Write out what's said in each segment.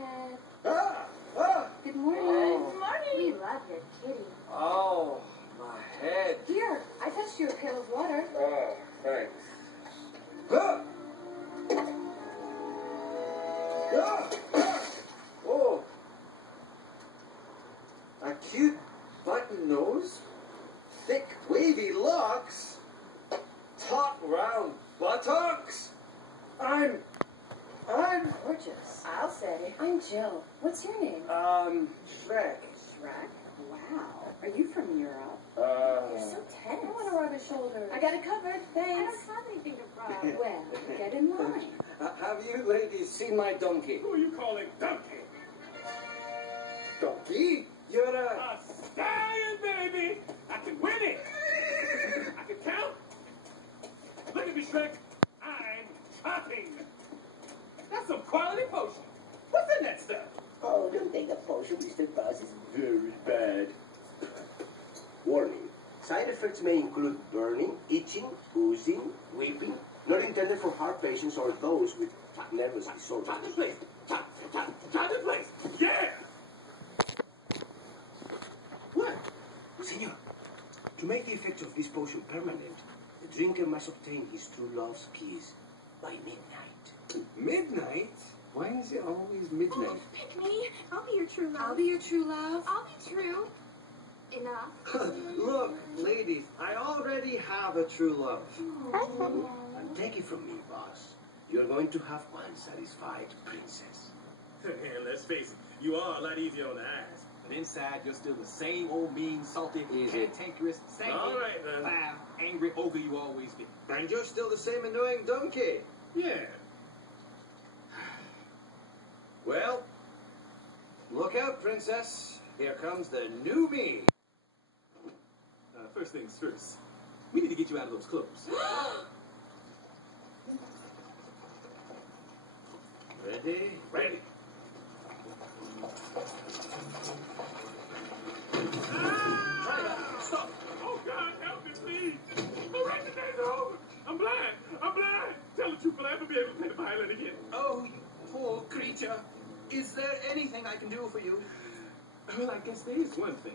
Ted. Good morning. Good morning. We love your kitty. Oh, my head. Here, I fetched you a pail of water. Oh, thanks. Whoa. A cute button nose, thick wavy locks, taut round buttocks. I'm Gorgeous. I'll say. I'm Jill. What's your name? Shrek. Shrek? Wow. Are you from Europe? You're so tense. I want to rub his shoulders. I got it covered. Thanks. I don't have anything to rub. Well, get in line. Have you ladies seen my donkey? Who are you calling donkey? Donkey? You're a... A stallion, baby! I can win it! I can count! Look at me, Shrek! I'm topping! That's some quality potion! What's in that stuff? Oh, don't take the potion, Mr. Buzz. It's very bad. Warning. Side effects may include burning, itching, oozing, weeping, not intended for heart patients or those with nervous disorders. Time to place! Time to place! Yeah! What? Senor, to make the effects of this potion permanent, the drinker must obtain his true love's kiss by midnight. Midnight? Why is it always midnight? Pick me. I'll be your true love. I'll be your true love. I'll be true. Enough. Look, ladies, I already have a true love. And take it from me, boss. You're going to have one satisfied princess. And let's face it, you are a lot easier on the eyes. But inside, you're still the same old mean, salty, Easy. cantankerous, same All right, then. foul, angry ogre you always been. And you're still the same annoying donkey. Yeah. Well, look out, princess. Here comes the new me. First things first, we need to get you out of those clothes. Ready? Ready. Try that. Stop. Oh, God, help me, please. The rest days are over. I'm blind. I'm blind. Tell the truth, will I ever be able to play the violin again? Oh, you poor creature. Is there anything I can do for you? Well, I guess there is one thing.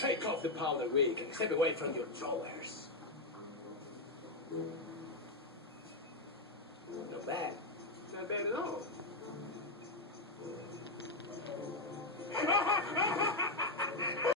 Take off the powder wig and step away from your drawers. Not bad. Not bad at all.